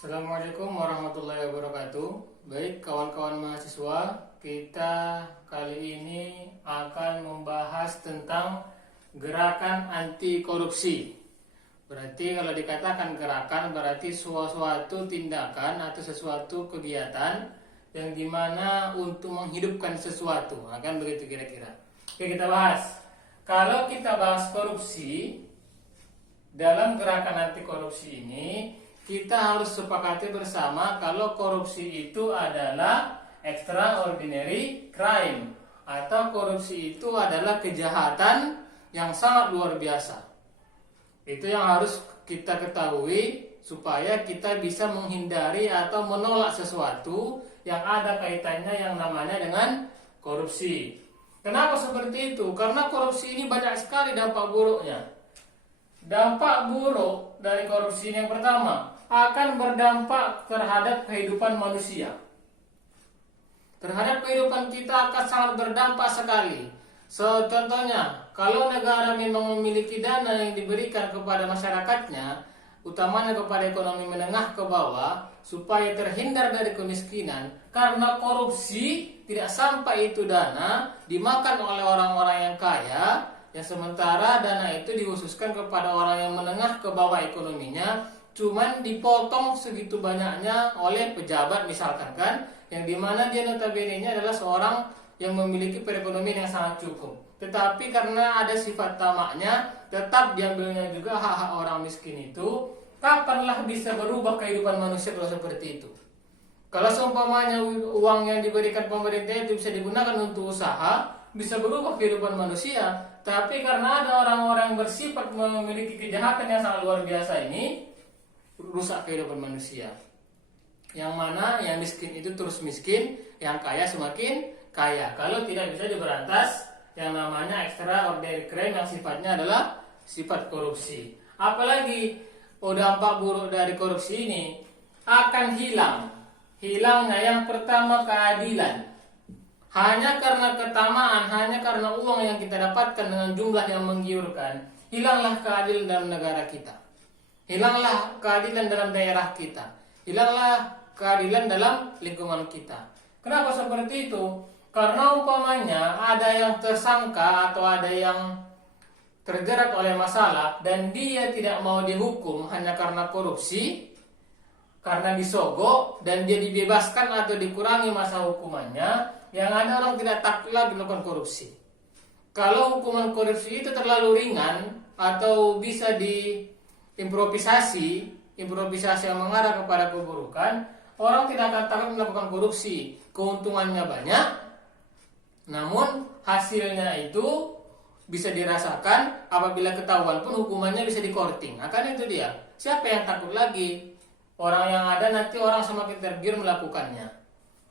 Assalamualaikum warahmatullahi wabarakatuh. Baik kawan-kawan mahasiswa, kita kali ini akan membahas tentang gerakan anti korupsi. Berarti kalau dikatakan gerakan berarti suatu tindakan atau sesuatu kegiatan yang dimana untuk menghidupkan sesuatu. Akan begitu kira-kira. Oke, kita bahas. Kalau kita bahas korupsi, dalam gerakan anti korupsi ini kita harus sepakati bersama kalau korupsi itu adalah extraordinary crime atau korupsi itu adalah kejahatan yang sangat luar biasa. Itu yang harus kita ketahui supaya kita bisa menghindari atau menolak sesuatu yang ada kaitannya yang namanya dengan korupsi. Kenapa seperti itu? Karena korupsi ini banyak sekali dampak buruknya. Dampak buruk dari korupsi ini yang pertama akan berdampak terhadap kehidupan manusia. Terhadap kehidupan kita akan sangat berdampak sekali. Contohnya, kalau negara memang memiliki dana yang diberikan kepada masyarakatnya, utamanya kepada ekonomi menengah ke bawah, supaya terhindar dari kemiskinan, karena korupsi tidak sampai itu dana dimakan oleh orang-orang yang kaya, yang sementara dana itu dikhususkan kepada orang yang menengah ke bawah ekonominya, cuman dipotong segitu banyaknya oleh pejabat misalkan kan, yang dimana dia notabene-nya adalah seorang yang memiliki perekonomian yang sangat cukup. Tetapi karena ada sifat tamaknya, tetap diambilnya juga hak-hak orang miskin itu. Kapanlah bisa berubah kehidupan manusia kalau seperti itu? Kalau seumpamanya uang yang diberikan pemerintah itu bisa digunakan untuk usaha, bisa berubah kehidupan manusia. Tapi karena ada orang-orang bersifat memiliki kejahatan yang sangat luar biasa ini, rusak kehidupan manusia. Yang mana yang miskin itu terus miskin, yang kaya semakin kaya. Kalau tidak bisa diberantas yang namanya extraordinary crime yang sifatnya adalah sifat korupsi. Apalagi dampak buruk dari korupsi ini akan hilang. Hilangnya yang pertama keadilan. Hanya karena ketamaan, hanya karena uang yang kita dapatkan dengan jumlah yang menggiurkan, hilanglah keadilan dalam negara kita. Hilanglah keadilan dalam daerah kita. Hilanglah keadilan dalam lingkungan kita. Kenapa seperti itu? Karena umpamanya ada yang tersangka atau ada yang terjerat oleh masalah dan dia tidak mau dihukum hanya karena korupsi, karena disogok dan dia dibebaskan atau dikurangi masa hukumannya, yang ada orang tidak takut lagi melakukan korupsi. Kalau hukuman korupsi itu terlalu ringan atau bisa improvisasi yang mengarah kepada keburukan, orang tidak akan takut melakukan korupsi. Keuntungannya banyak, namun hasilnya itu bisa dirasakan apabila ketahuan pun hukumannya bisa dikorting. Akan itu dia. Siapa yang takut lagi? Orang yang ada nanti orang semakin tergiur melakukannya.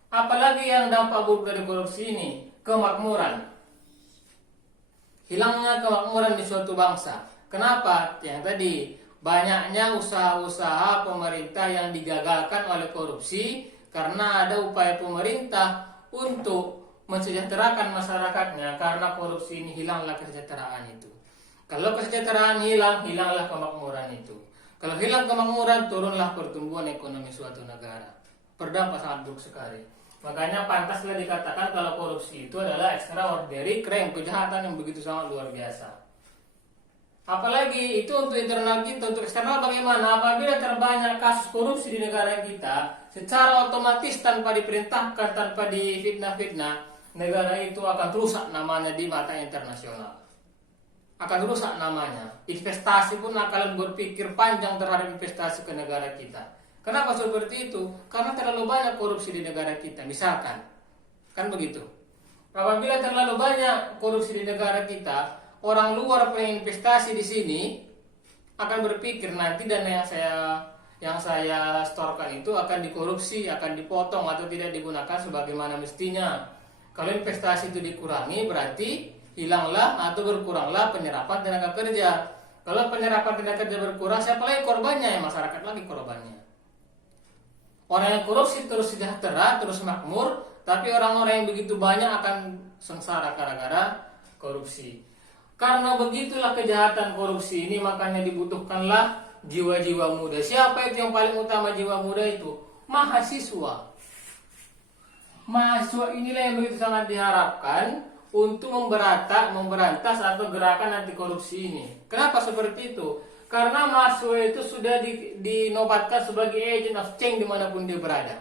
Apalagi yang dampak buruk dari korupsi ini, kemakmuran. Hilangnya kemakmuran di suatu bangsa. Kenapa? Yang tadi, banyaknya usaha-usaha pemerintah yang digagalkan oleh korupsi karena ada upaya pemerintah untuk mensejahterakan masyarakatnya. Karena korupsi ini hilanglah kesejahteraan itu. Kalau kesejahteraan hilang, hilanglah kemakmuran itu. Kalau hilang kemakmuran, turunlah pertumbuhan ekonomi suatu negara. Berdampak sangat buruk sekali. Makanya pantaslah dikatakan kalau korupsi itu adalah extraordinary crime, kejahatan yang begitu sangat luar biasa. Apalagi itu untuk internal kita, untuk eksternal bagaimana? Apabila terbanyak kasus korupsi di negara kita, secara otomatis tanpa diperintahkan, tanpa difitnah-fitnah, negara itu akan rusak namanya di mata internasional. Akan rusak namanya. Investasi pun akan berpikir panjang terhadap investasi ke negara kita. Kenapa seperti itu? Karena terlalu banyak korupsi di negara kita. Misalkan, kan begitu. Apabila terlalu banyak korupsi di negara kita, orang luar pengen investasi di sini akan berpikir nanti dana yang saya setorkan itu akan dikorupsi, akan dipotong atau tidak digunakan sebagaimana mestinya. Kalau investasi itu dikurangi berarti hilanglah atau berkuranglah penyerapan tenaga kerja. Kalau penyerapan tenaga kerja berkurang, siapa lagi korbannya? Ya masyarakat lagi korbannya. Orang yang korupsi terus sejahtera, terus makmur, tapi orang-orang yang begitu banyak akan sengsara gara-gara korupsi. Karena begitulah kejahatan korupsi ini, makanya dibutuhkanlah jiwa-jiwa muda. Siapa itu yang paling utama jiwa muda itu? Mahasiswa. Mahasiswa inilah yang begitu sangat diharapkan untuk memberantas atau gerakan anti korupsi ini. Kenapa seperti itu? Karena mahasiswa itu sudah dinobatkan sebagai agent of change dimanapun dia berada.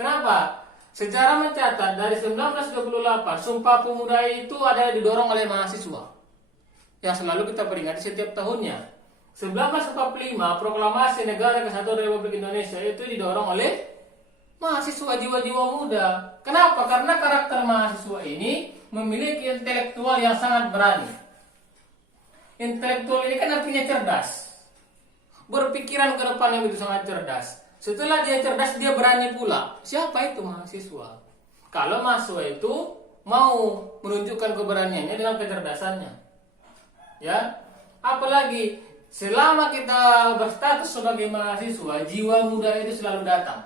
Kenapa? Sejarah mencatat dari 1928 Sumpah Pemuda itu ada didorong oleh mahasiswa yang selalu kita peringati setiap tahunnya. 1945 Proklamasi Negara Kesatuan Republik Indonesia itu didorong oleh mahasiswa, jiwa-jiwa muda. Kenapa? Karena karakter mahasiswa ini memiliki intelektual yang sangat berani. Intelektual ini kan artinya cerdas, berpikiran ke depan yang begitu sangat cerdas. Setelah dia cerdas, dia berani pula. Siapa itu mahasiswa? Kalau mahasiswa itu mau menunjukkan keberaniannya dengan kecerdasannya, ya. Apalagi selama kita berstatus sebagai mahasiswa, jiwa muda itu selalu datang.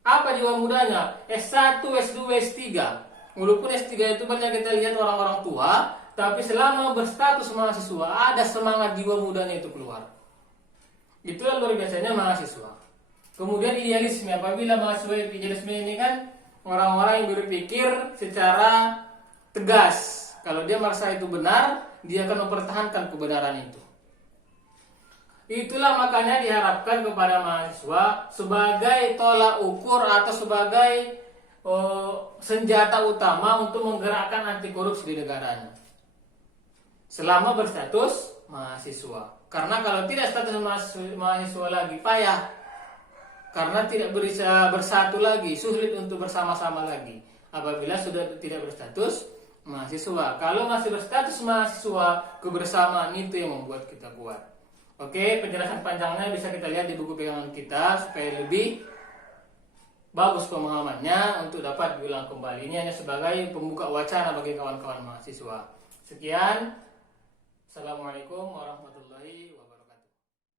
Apa jiwa mudanya? S1, S2, S3. Walaupun S3 itu banyak kita lihat orang-orang tua, tapi selama berstatus mahasiswa, ada semangat jiwa mudanya itu keluar. Itulah luar biasanya mahasiswa. Kemudian idealisme. Apabila mahasiswa idealisme ini kan orang-orang yang berpikir secara tegas. Kalau dia merasa itu benar, dia akan mempertahankan kebenaran itu. Itulah makanya diharapkan kepada mahasiswa sebagai tolak ukur atau sebagai senjata utama untuk menggerakkan anti korupsi di negaranya. Selama berstatus mahasiswa. Karena kalau tidak status mahasiswa lagi payah. Karena tidak bisa bersatu lagi, sulit untuk bersama-sama lagi. Apabila sudah tidak berstatus mahasiswa. Kalau masih berstatus mahasiswa, kebersamaan itu yang membuat kita kuat. Oke, penjelasan panjangnya bisa kita lihat di buku pegangan kita supaya lebih bagus pemahamannya untuk dapat diulang kembali. Ini hanya sebagai pembuka wacana bagi kawan-kawan mahasiswa. Sekian. Assalamualaikum warahmatullahi wabarakatuh.